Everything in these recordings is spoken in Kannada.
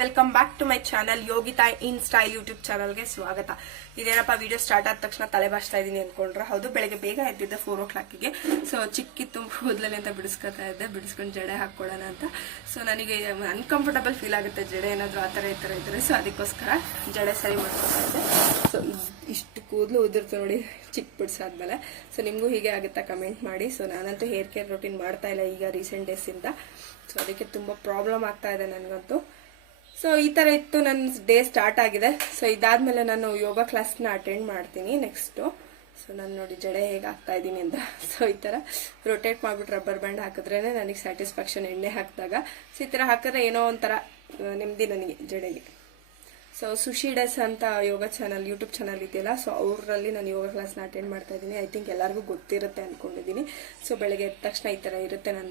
Welcome back to my channel Yogita in style YouTube ಚಾನಲ್ಗೆ ಸ್ವಾಗತ. ಇದೇನಪ್ಪ ವಿಡಿಯೋ ಸ್ಟಾರ್ಟ್ ಆದ ತಕ್ಷಣ ತಲೆ ಬಾಚ್ತಾ ಇದೀನಿ ಅನ್ಕೊಂಡ್ರೆ ಹೌದು, ಬೆಳಗ್ಗೆ ಬೇಗ ಎದ್ದಿದ್ದೆ 4 o'clockಗೆ. ಸೊ ಚಿಕ್ಕಿತ್ತು ಕೂದಲಲ್ಲಿ ಅಂತ ಬಿಡಿಸ್ಕೊತಾ ಇದ್ದೆ, ಬಿಡಿಸ್ಕೊಂಡು ಜಡೆ ಹಾಕೊಳ್ಳೋಣ ಅಂತ. ಸೊ ನನಗೆ ಅನ್ಕಂಫರ್ಟಬಲ್ ಫೀಲ್ ಆಗುತ್ತೆ ಜಡೆ ಏನಾದ್ರು ಆ ಥರ ಈ ಥರ ಇದ್ರೆ. ಸೊ ಅದಕ್ಕೋಸ್ಕರ ಜಡೆ ಸರಿ ಮಾಡ್ಕೊತಾ ಇದ್ದೆ. ಸೊ ಇಷ್ಟು ಕೂದಲು ಉದುರ್ತು ನೋಡಿ ಚಿಕ್ಕ ಬಿಡಿಸಾದ್ಮೇಲೆ. ಸೊ ನಿಮಗೂ ಹೀಗೆ ಆಗುತ್ತಾ ಕಮೆಂಟ್ ಮಾಡಿ. ಸೊ ನಾನಂತೂ ಹೇರ್ ಕೇರ್ ರೂಟೀನ್ ಮಾಡ್ತಾ ಇಲ್ಲ ಈಗ ರೀಸೆಂಟ್ ಡೇಸಿಂದ. ಸೊ ಅದಕ್ಕೆ ತುಂಬ ಪ್ರಾಬ್ಲಮ್ ಆಗ್ತಾ ಇದೆ ನನಗಂತೂ. ಸೊ ಈ ತರ ಇತ್ತು ನನ್ನ ಡೇ ಸ್ಟಾರ್ಟ್ ಆಗಿದೆ. ಸೊ ಇದಾದ್ಮೇಲೆ ನಾನು ಯೋಗ ಕ್ಲಾಸ್ನ ಅಟೆಂಡ್ ಮಾಡ್ತೀನಿ ನೆಕ್ಸ್ಟ್. ಸೊ ನಾನು ನೋಡಿ ಜಡೆ ಹೇಗೆ ಹಾಕ್ತಾ ಇದ್ದೀನಿ ಅಂತ. ಸೊ ಈ ತರ ರೊಟೇಟ್ ಮಾಡ್ಬಿಟ್ಟು ರಬ್ಬರ್ ಬ್ಯಾಂಡ್ ಹಾಕಿದ್ರೇನೆ ನನಗೆ ಸ್ಯಾಟಿಸ್ಫ್ಯಾಕ್ಷನ್ ಎಣ್ಣೆ ಹಾಕಿದಾಗ. ಸೊ ಈ ತರ ಹಾಕಿದ್ರೆ ಏನೋ ಒಂಥರ ನೆಮ್ಮದಿ ನನಗೆ ಜಡೆಗೆ. ಸೊ ಸುಶಿ ಡೇಸ್ ಅಂತ ಯೋಗ ಚಾನಲ್ ಯೂಟ್ಯೂಬ್ ಚಾನಲ್ ಇದೆಯಲ್ಲ, ಸೊ ಅವರಲ್ಲಿ ನಾನು ಯೋಗ ಕ್ಲಾಸ್ನ ಅಟೆಂಡ್ ಮಾಡ್ತಾ ಇದ್ದೀನಿ. ಐ ಥಿಂಕ್ ಎಲ್ಲರಿಗೂ ಗೊತ್ತಿರುತ್ತೆ ಅನ್ಕೊಂಡಿದ್ದೀನಿ. ಸೊ ಬೆಳಗ್ಗೆ ಎದ್ದ ತಕ್ಷಣ ಈ ತರ ಇರುತ್ತೆ ನನ್ನ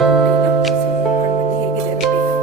ಹೇಗಿದೆ ರೂಟೀನ್ ಅಂತ.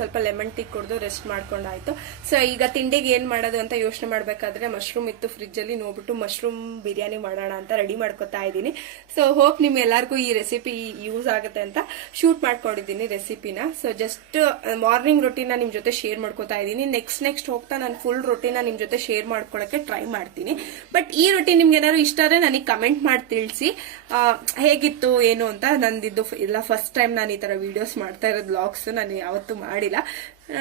ಸ್ವಲ್ಪ ಲೆಮನ್ ಟೀ ಕುಡಿದು ರೆಸ್ಟ್ ಮಾಡ್ಕೊಂಡಾಯ್ತು. ಸೊ ಈಗ ತಿಂಡಿಗೆ ಏನ್ ಮಾಡೋದು ಅಂತ ಯೋಚನೆ ಮಾಡ್ಬೇಕಾದ್ರೆ ಮಶ್ರೂಮ್ ಇತ್ತು ಫ್ರಿಜ್ ಅಲ್ಲಿ, ನೋಡ್ಬಿಟ್ಟು ಮಶ್ರೂಮ್ ಬಿರಿಯಾನಿ ಮಾಡೋಣ ಅಂತ ರೆಡಿ ಮಾಡ್ಕೊತಾ ಇದ್ದೀನಿ. ಸೊ ಹೋಪ್ ನಿಮ್ ಎಲ್ಲರಿಗೂ ಈ ರೆಸಿಪಿ ಯೂಸ್ ಆಗುತ್ತೆ ಅಂತ ಶೂಟ್ ಮಾಡ್ಕೊಂಡಿದ್ದೀನಿ ರೆಸಿಪಿನ. ಸೊ ಜಸ್ಟ್ ಮಾರ್ನಿಂಗ್ ರೊಟೀನ್ ನಿಮ್ ಜೊತೆ ಶೇರ್ ಮಾಡ್ಕೊತಾ ಇದ್ದೀನಿ. ನೆಕ್ಸ್ಟ್ ಹೋಗ್ತಾ ನಾನು ಫುಲ್ ರೊಟೀನ್ ನಿಮ್ ಜೊತೆ ಶೇರ್ ಮಾಡ್ಕೊಳಕ್ಕೆ ಟ್ರೈ ಮಾಡ್ತೀನಿ. ಬಟ್ ಈ ರೊಟೀನ್ ನಿಮ್ಗೆ ಏನಾದ್ರು ಇಷ್ಟ ಆದ್ರೆ ನನಗೆ ಕಮೆಂಟ್ ಮಾಡಿ ತಿಳಿಸಿ ಹೇಗಿತ್ತು ಏನು ಅಂತ. ನಂದಿದ್ದು ಇಲ್ಲ ಫಸ್ಟ್ ಟೈಮ್ ನಾನು ಈ ತರ ವಿಡಿಯೋಸ್ ಮಾಡ್ತಾ ಇರೋದು, ಬ್ಲಾಗ್ಸ್ ನಾನು ಯಾವತ್ತೂ ಮಾಡಿಲ್ಲ.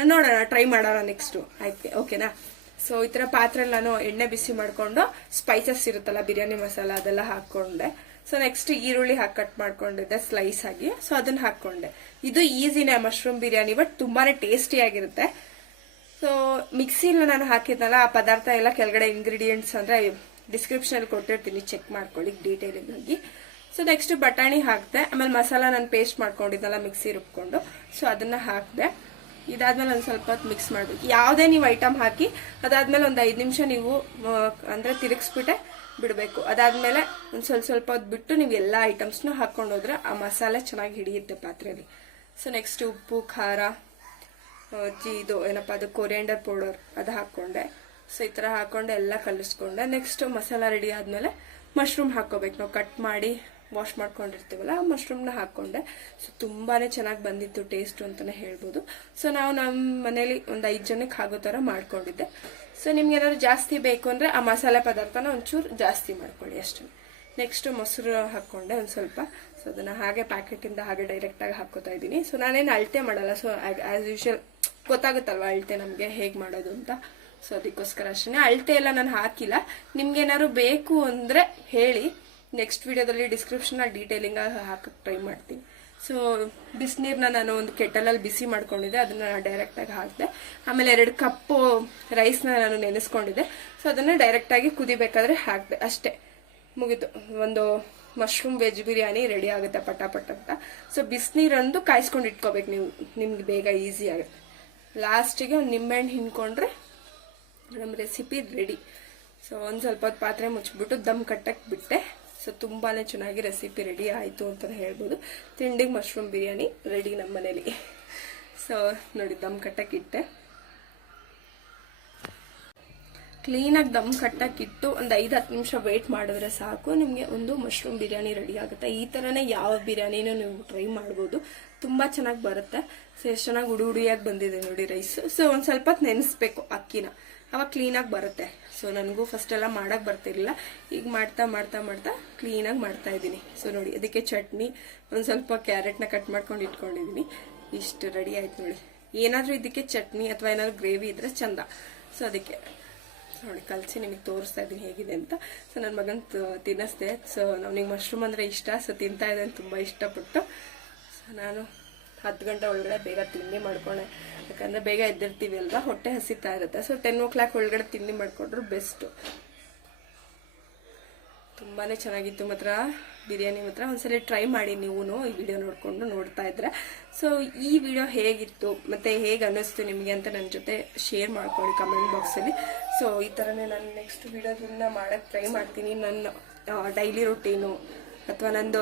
ನೋಡೋಣ, ಟ್ರೈ ಮಾಡೋಣ ನೆಕ್ಸ್ಟ್. ಆಯ್ತು, ಓಕೆನಾ? ಸೊ ಈ ತರ ಪಾತ್ರೆಯಲ್ಲಿ ನಾನು ಎಣ್ಣೆ ಬಿಸಿ ಮಾಡ್ಕೊಂಡು ಸ್ಪೈಸಸ್ ಇರುತ್ತಲ್ಲ ಬಿರಿಯಾನಿ ಮಸಾಲ ಅದೆಲ್ಲ ಹಾಕೊಂಡೆ. ಸೊ ನೆಕ್ಸ್ಟ್ ಈರುಳ್ಳಿ ಕಟ್ ಮಾಡ್ಕೊಂಡಿದ್ದೆ ಸ್ಲೈಸ್ ಆಗಿ. ಸೊ ಅದನ್ನ ಹಾಕೊಂಡೆ. ಇದು ಈಸಿನೇ ಮಶ್ರೂಮ್ ಬಿರಿಯಾನಿ, ಬಟ್ ತುಂಬಾನೇ ಟೇಸ್ಟಿ ಆಗಿರುತ್ತೆ. ಸೊ ಮಿಕ್ಸಿಲಿ ನಾನು ಹಾಕಿದ್ನಲ್ಲ ಆ ಪದಾರ್ಥ ಎಲ್ಲ ಕೆಳಗಡೆ ಇಂಗ್ರೀಡಿಯೆಂಟ್ಸ್ ಅಂದ್ರೆ ಡಿಸ್ಕ್ರಿಪ್ಷನ್ ಅಲ್ಲಿ ಕೊಟ್ಟಿರ್ತೀನಿ, ಚೆಕ್ ಮಾಡ್ಕೊಳ್ಳಿ ಡೀಟೇಲಿಂಗ್ ಆಗಿ. ಸೊ ನೆಕ್ಸ್ಟ್ ಬಟಾಣಿ ಹಾಕ್ದೆ. ಆಮೇಲೆ ಮಸಾಲ ನಾನು ಪೇಸ್ಟ್ ಮಾಡ್ಕೊಂಡಿದ್ನಲ್ಲ ಮಿಕ್ಸಿ ರುಬ್ಕೊಂಡು, ಸೊ ಅದನ್ನ ಹಾಕ್ದೆ. ಇದಾದ್ಮೇಲೆ ಒಂದ್ ಸ್ವಲ್ಪ ಹೊತ್ತು ಮಿಕ್ಸ್ ಮಾಡ್ಬೇಕು. ಯಾವುದೇ ನೀವು ಐಟಮ್ ಹಾಕಿ ಅದಾದ್ಮೇಲೆ ಒಂದ್ 5 ನಿಮಿಷ ನೀವು ಅಂದ್ರೆ ತಿರುಗಿಸ್ಬಿಟ್ಟೆ ಬಿಡಬೇಕು. ಅದಾದ್ಮೇಲೆ ಒಂದ್ ಸ್ವಲ್ಪ ಹೊತ್ತು ಬಿಟ್ಟು ನೀವು ಎಲ್ಲಾ ಐಟಮ್ಸ್ನು ಹಾಕೊಂಡೋದ್ರೆ ಆ ಮಸಾಲೆ ಚೆನ್ನಾಗಿ ಹಿಡಿಯುತ್ತೆ ಪಾತ್ರೆಯಲ್ಲಿ. ಸೊ ನೆಕ್ಸ್ಟ್ ಉಪ್ಪು, ಖಾರ, ಇದು ಏನಪ್ಪಾ ಅದು ಕೊರಿಯಾಂಡರ್ ಪೌಡರ್ ಅದು ಹಾಕೊಂಡೆ. ಸೊ ಈ ತರ ಹಾಕೊಂಡು ಎಲ್ಲ ಕಲಿಸ್ಕೊಂಡೆ. ನೆಕ್ಸ್ಟ್ ಮಸಾಲ ರೆಡಿ ಆದ್ಮೇಲೆ ಮಶ್ರೂಮ್ ಹಾಕೋಬೇಕು. ನಾವು ಕಟ್ ಮಾಡಿ ವಾಶ್ ಮಾಡ್ಕೊಂಡಿರ್ತೀವಲ್ಲ ಆ ಮಶ್ರೂಮ್ನ ಹಾಕೊಂಡೆ. ಸೊ ತುಂಬಾನೇ ಚೆನ್ನಾಗಿ ಬಂದಿತ್ತು ಟೇಸ್ಟ್ ಅಂತಾನೆ ಹೇಳ್ಬೋದು. ಸೊ ನಾವು ನಮ್ಮ ಮನೇಲಿ ಒಂದ್ 5 ಜನಕ್ಕೆ ಆಗೋ ತರ ಮಾಡ್ಕೊಂಡಿದ್ದೆ. ಸೊ ನಿಮ್ಗೆ ಏನಾದ್ರು ಜಾಸ್ತಿ ಬೇಕು ಅಂದ್ರೆ ಆ ಮಸಾಲೆ ಪದಾರ್ಥನ ಒಂಚೂರು ಜಾಸ್ತಿ ಮಾಡ್ಕೊಳ್ಳಿ ಅಷ್ಟೇ. ನೆಕ್ಸ್ಟ್ ಮೊಸರು ಹಾಕೊಂಡೆ ಒಂದ್ ಸ್ವಲ್ಪ. ಸೊ ಅದನ್ನ ಹಾಗೆ ಪ್ಯಾಕೆಟ್ ಇಂದ ಹಾಗೆ ಡೈರೆಕ್ಟ್ ಆಗಿ ಹಾಕೋತಾ ಇದ್ದೀನಿ. ಸೊ ನಾನೇನು ಅಳತೆ ಮಾಡಲ್ಲ. ಸೊ ಆಸ್ ಯೂಶುವಲ್ ಗೊತ್ತಾಗುತ್ತಲ್ವಾ ಅಳತೆ ನಮ್ಗೆ ಹೇಗ್ ಮಾಡೋದು ಅಂತ. ಸೊ ಅದಕ್ಕೋಸ್ಕರ ಅಷ್ಟೇ, ಅಳತೆ ಎಲ್ಲ ನಾನು ಹಾಕಿಲ್ಲ. ನಿಮ್ಗೆ ಏನಾದ್ರು ಬೇಕು ಅಂದ್ರೆ ಹೇಳಿ, ನೆಕ್ಸ್ಟ್ ವಿಡಿಯೋದಲ್ಲಿ ಡಿಸ್ಕ್ರಿಪ್ಷನ್ ಡೀಟೇಲಿಂಗ್ ಹಾಕಕ್ ಟ್ರೈ ಮಾಡ್ತೀನಿ. ಸೊ ಬಿಸಿನೀರ್ನ ನಾನು ಒಂದು ಕೆಟಲಲ್ಲಿ ಬಿಸಿ ಮಾಡ್ಕೊಂಡಿದ್ದೆ, ಅದನ್ನ ಡೈರೆಕ್ಟ್ ಆಗಿ ಹಾಕಿದೆ. ಆಮೇಲೆ 2 ಕಪ್ ರೈಸ್ನ ನಾನು ನೆನೆಸ್ಕೊಂಡಿದ್ದೆ. ಸೊ ಅದನ್ನ ಡೈರೆಕ್ಟ್ ಆಗಿ ಕುದಿಬೇಕಾದ್ರೆ ಹಾಕಿದೆ ಅಷ್ಟೇ, ಮುಗಿತು. ಒಂದು ಮಶ್ರೂಮ್ ವೆಜ್ ಬಿರಿಯಾನಿ ರೆಡಿ ಆಗುತ್ತೆ ಪಟಾಪಟ್ ಅಂತ. ಸೊ ಬಿಸಿನೀರಂದು ಕಾಯಿಸ್ಕೊಂಡು ಇಟ್ಕೋಬೇಕು ನೀವು, ನಿಮ್ಗೆ ಬೇಗ ಈಸಿ ಆಗುತ್ತೆ. ಲಾಸ್ಟಿಗೆ ಒಂದು ನಿಂಬೆಹಣ್ಣು ಹಿಂಡ್ಕೊಂಡ್ರೆ ನಮ್ಮ ರೆಸಿಪಿ ರೆಡಿ. ಸೊ ಒಂದ್ ಸ್ವಲ್ಪ ಹೊತ್ತು ಪಾತ್ರೆ ಮುಚ್ಚಿಬಿಟ್ಟು ದಮ್ ಕಟ್ಟಕ್ಕೆ ಬಿಟ್ಟೆ. ಸೊ ತುಂಬಾನೇ ಚೆನ್ನಾಗಿ ರೆಸಿಪಿ ರೆಡಿ ಆಯ್ತು ಅಂತ ಹೇಳ್ಬೋದು. ತಿಂಡಿಗೆ ಮಶ್ರೂಮ್ ಬಿರಿಯಾನಿ ರೆಡಿ ನಮ್ಮ ಮನೇಲಿ. ಸೊ ನೋಡಿ ದಮ್ ಕಟ್ಟಕ್ಕೆ ಇಟ್ಟೆ. ಕ್ಲೀನಾಗಿ ದಮ್ ಕಟ್ಟಕ್ಕಿಟ್ಟು ಒಂದು 5-10 ನಿಮಿಷ ವೇಟ್ ಮಾಡಿದ್ರೆ ಸಾಕು, ನಿಮಗೆ ಒಂದು ಮಶ್ರೂಮ್ ಬಿರಿಯಾನಿ ರೆಡಿ ಆಗುತ್ತೆ. ಈ ತರನೇ ಯಾವ ಬಿರಿಯಾನಿನೂ ನೀವು ಟ್ರೈ ಮಾಡ್ಬೋದು, ತುಂಬಾ ಚೆನ್ನಾಗಿ ಬರುತ್ತೆ. ಸೊ ಎಷ್ಟು ಚೆನ್ನಾಗಿ ಉಡಿಯಾಗಿ ಬಂದಿದೆ ನೋಡಿ ರೈಸ್. ಸೊ ಒಂದ್ ಸ್ವಲ್ಪ ಹೊತ್ತು ನೆನೆಸ್ಬೇಕು ಅಕ್ಕಿನ, ಅವಾಗ ಕ್ಲೀನಾಗಿ ಬರುತ್ತೆ. ಸೊ ನನಗೂ ಫಸ್ಟ್ ಎಲ್ಲ ಮಾಡಕ್ ಬರ್ತಿರ್ಲಿಲ್ಲ, ಈಗ ಮಾಡ್ತಾ ಮಾಡ್ತಾ ಮಾಡ್ತಾ ಕ್ಲೀನಾಗಿ ಮಾಡ್ತಾ ಇದ್ದೀನಿ. ಸೊ ನೋಡಿ ಅದಕ್ಕೆ ಚಟ್ನಿ, ಒಂದ್ ಸ್ವಲ್ಪ ಕ್ಯಾರೆಟ್ನ ಕಟ್ ಮಾಡ್ಕೊಂಡು ಇಟ್ಕೊಂಡಿದೀನಿ. ಇಷ್ಟು ರೆಡಿ ಆಯ್ತು ನೋಡಿ. ಏನಾದ್ರೂ ಇದಕ್ಕೆ ಚಟ್ನಿ ಅಥವಾ ಏನಾದ್ರು ಗ್ರೇವಿ ಇದ್ರೆ ಚಂದ. ಸೊ ಅದಕ್ಕೆ ನೋಡಿ ಕಲಸಿ ನಿಮಗೆ ತೋರಿಸ್ತಾ ಇದ್ದೀನಿ ಹೇಗಿದೆ ಅಂತ. ಸೊ ನನ್ನ ಮಗನ್ ತಿನ್ನಿಸ್ದೆ. ಸೊ ನನಗೆ ಮಶ್ರೂಮ್ ಅಂದ್ರೆ ಇಷ್ಟ. ಸೊ ತಿಂತಾ ಇದ್ದಾನೆ ತುಂಬಾ ಇಷ್ಟಪಟ್ಟು. ಸೊ ನಾನು 10 ಗಂಟೆ ಒಳಗಡೆ ಬೇಗ ತಿಂಡಿ ಮಾಡ್ಕೊಂಡೆ, ಯಾಕಂದ್ರೆ ಬೇಗ ಎದ್ದಿರ್ತೀವಿ ಅಲ್ವಾ, ಹೊಟ್ಟೆ ಹಸಿತಾ ಇರುತ್ತೆ. ಸೊ 10 o'clock ಒಳಗಡೆ ತಿಂಡಿ ಮಾಡ್ಕೊಂಡ್ರು ಬೆಸ್ಟ್. ತುಂಬಾನೇ ಚೆನ್ನಾಗಿತ್ತು ಮಾತ್ರ ಬಿರಿಯಾನಿ ಮಾತ್ರ ಒಂದ್ಸಲ ಟ್ರೈ ಮಾಡಿ ನೀವು ಈ ವಿಡಿಯೋ ನೋಡ್ಕೊಂಡು ನೋಡ್ತಾ ಇದ್ರೆ. ಸೊ ಈ ವಿಡಿಯೋ ಹೇಗಿತ್ತು ಮತ್ತು ಹೇಗೆ ಅನ್ನಿಸ್ತು ನಿಮಗೆ ಅಂತ ನನ್ನ ಜೊತೆ ಶೇರ್ ಮಾಡ್ಕೊಳ್ಳಿ ಕಮೆಂಟ್ ಬಾಕ್ಸಲ್ಲಿ. ಸೊ ಈ ಥರನೇ ನಾನು ನೆಕ್ಸ್ಟ್ ವಿಡಿಯೋದನ್ನ ಮಾಡೋಕ್ಕೆ ಟ್ರೈ ಮಾಡ್ತೀನಿ. ನನ್ನ ಡೈಲಿ ರೂಟೀನು ಅಥವಾ ನಂದು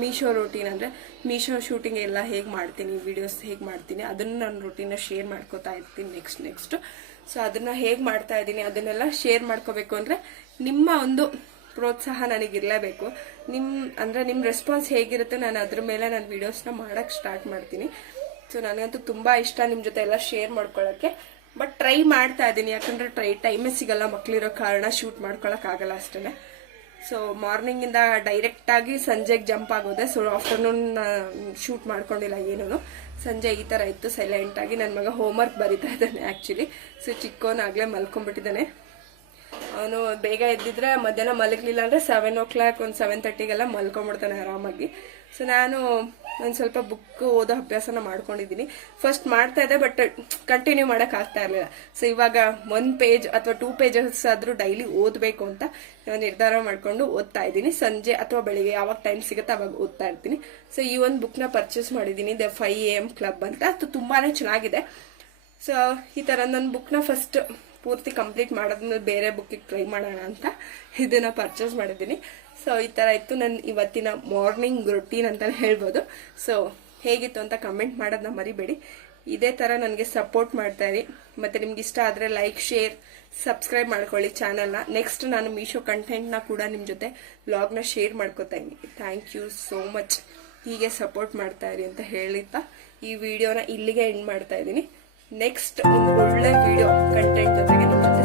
ಮೀಶೋ ರೂಟೀನ್ ಅಂದರೆ ಮೀಶೋ ಶೂಟಿಂಗ್ ಎಲ್ಲ ಹೇಗೆ ಮಾಡ್ತೀನಿ, ವಿಡಿಯೋಸ್ ಹೇಗೆ ಮಾಡ್ತೀನಿ ಅದನ್ನು ನಾನು ರೂಟೀನ ಶೇರ್ ಮಾಡ್ಕೋತಾ ಇರ್ತೀನಿ ನೆಕ್ಸ್ಟ್. ಸೊ ಅದನ್ನು ಹೇಗೆ ಮಾಡ್ತಾ ಇದ್ದೀನಿ ಅದನ್ನೆಲ್ಲ ಶೇರ್ ಮಾಡ್ಕೋಬೇಕು ಅಂದರೆ ನಿಮ್ಮ ಒಂದು ಪ್ರೋತ್ಸಾಹ ನನಗಿರಲೇಬೇಕು. ನಿಮ್ಮ ರೆಸ್ಪಾನ್ಸ್ ಹೇಗಿರುತ್ತೆ ನಾನು ಅದ್ರ ಮೇಲೆ ನಾನು ವಿಡಿಯೋಸ್ನ ಮಾಡೋಕ್ಕೆ ಸ್ಟಾರ್ಟ್ ಮಾಡ್ತೀನಿ. ಸೊ ನನಗಂತೂ ತುಂಬ ಇಷ್ಟ ನಿಮ್ಮ ಜೊತೆ ಎಲ್ಲ ಶೇರ್ ಮಾಡ್ಕೊಳ್ಳೋಕ್ಕೆ. ಬಟ್ ಟ್ರೈ ಮಾಡ್ತಾ ಇದ್ದೀನಿ, ಯಾಕಂದರೆ ಟೈಮೇ ಸಿಗಲ್ಲ, ಮಕ್ಕಳಿರೋ ಕಾರಣ ಶೂಟ್ ಮಾಡ್ಕೊಳಕ್ಕಾಗಲ್ಲ ಅಷ್ಟೇ. ಸೊ ಮಾರ್ನಿಂಗಿಂದ ಡೈರೆಕ್ಟಾಗಿ ಸಂಜೆಗೆ ಜಂಪ್ ಆಗೋದೆ. ಸೊ ಆಫ್ಟರ್ನೂನ್ ಶೂಟ್ ಮಾಡ್ಕೊಂಡಿಲ್ಲ ಏನೂ. ಸಂಜೆ ಈ ಥರ ಇತ್ತು ಸೈಲೆಂಟಾಗಿ. ನನ್ನ ಮಗ ಹೋಮ್ವರ್ಕ್ ಬರೀತಾ ಇದ್ದಾನೆ ಆ್ಯಕ್ಚುಲಿ. ಸೊ ಚಿಕ್ಕವನಾಗಲೇ ಮಲ್ಕೊಂಡ್ಬಿಟ್ಟಿದ್ದಾನೆ. ಅವನು ಬೇಗ ಎದ್ದಿದ್ರೆ ಮಧ್ಯಾಹ್ನ ಮಲಗಲಿಲ್ಲ ಅಂದರೆ 7 o'clock ಒಂದು 7:30ಗೆಲ್ಲ ಮಲ್ಕೊಂಡ್ಬಿಡ್ತಾನೆ ಆರಾಮಾಗಿ. ಸೊ ನಾನು ಒಂದು ಸ್ವಲ್ಪ ಬುಕ್ ಓದೋ ಅಭ್ಯಾಸನ ಮಾಡ್ಕೊಂಡಿದ್ದೀನಿ. ಫಸ್ಟ್ ಮಾಡ್ತಾ ಇದ್ದೆ, ಬಟ್ ಕಂಟಿನ್ಯೂ ಮಾಡೋಕ್ಕಾಗ್ತಾ ಇರಲಿಲ್ಲ. ಸೊ ಇವಾಗ 1 page ಅಥವಾ 2 pages ಆದರೂ ಡೈಲಿ ಓದಬೇಕು ಅಂತ ನಿರ್ಧಾರ ಮಾಡ್ಕೊಂಡು ಓದ್ತಾ ಇದ್ದೀನಿ. ಸಂಜೆ ಅಥವಾ ಬೆಳಿಗ್ಗೆ ಯಾವಾಗ ಟೈಮ್ ಸಿಗುತ್ತೆ ಅವಾಗ ಓದ್ತಾ ಇರ್ತೀನಿ. ಸೊ ಈ ಒಂದು ಬುಕ್ನ ಪರ್ಚೇಸ್ ಮಾಡಿದ್ದೀನಿ, ದ 5 AM Club ಅಂತ. ಅದು ತುಂಬಾ ಚೆನ್ನಾಗಿದೆ. ಸೊ ಈ ಥರ ನನ್ನ ಬುಕ್ನ ಫಸ್ಟ್ ಪೂರ್ತಿ ಕಂಪ್ಲೀಟ್ ಮಾಡೋದ್ಮೇಲೆ ಬೇರೆ ಬುಕ್ಕಿಗೆ ಟ್ರೈ ಮಾಡೋಣ ಅಂತ ಇದನ್ನ ಪರ್ಚೇಸ್ ಮಾಡಿದ್ದೀನಿ. ಸೊ ಈ ಥರ ಇತ್ತು ನನ್ನ ಇವತ್ತಿನ ಮಾರ್ನಿಂಗ್ ರುಟೀನ್ ಅಂತಲೇ ಹೇಳ್ಬೋದು. ಸೊ ಹೇಗಿತ್ತು ಅಂತ ಕಮೆಂಟ್ ಮಾಡೋದನ್ನ ಮರಿಬೇಡಿ. ಇದೇ ಥರ ನನಗೆ ಸಪೋರ್ಟ್ ಮಾಡ್ತಾ ಇರಿ. ಮತ್ತು ನಿಮ್ಗೆ ಇಷ್ಟ ಆದರೆ ಲೈಕ್, ಶೇರ್, ಸಬ್ಸ್ಕ್ರೈಬ್ ಮಾಡ್ಕೊಳ್ಳಿ ಚಾನಲ್ನ. ನೆಕ್ಸ್ಟ್ ನಾನು ಮೀಶೋ ಕಂಟೆಂಟ್ನ ಕೂಡ ನಿಮ್ಮ ಜೊತೆ ವ್ಲಾಗ್ನ ಶೇರ್ ಮಾಡ್ಕೊತಾ ಇದ್ದೀನಿ. Thank you so much. ಹೀಗೆ ಸಪೋರ್ಟ್ ಮಾಡ್ತಾ ಇರಿ ಅಂತ ಹೇಳ್ತಾ ಈ ವಿಡಿಯೋನ ಇಲ್ಲಿಗೆ ಎಂಡ್ ಮಾಡ್ತಾ ಇದ್ದೀನಿ. ನೆಕ್ಸ್ಟ್ ಒಂದು ಒಳ್ಳೆ ವಿಡಿಯೋ ಕಂಟೆಂಟ್ ಜೊತೆಗೆ ನಿಮ್ಮ ಜೊತೆ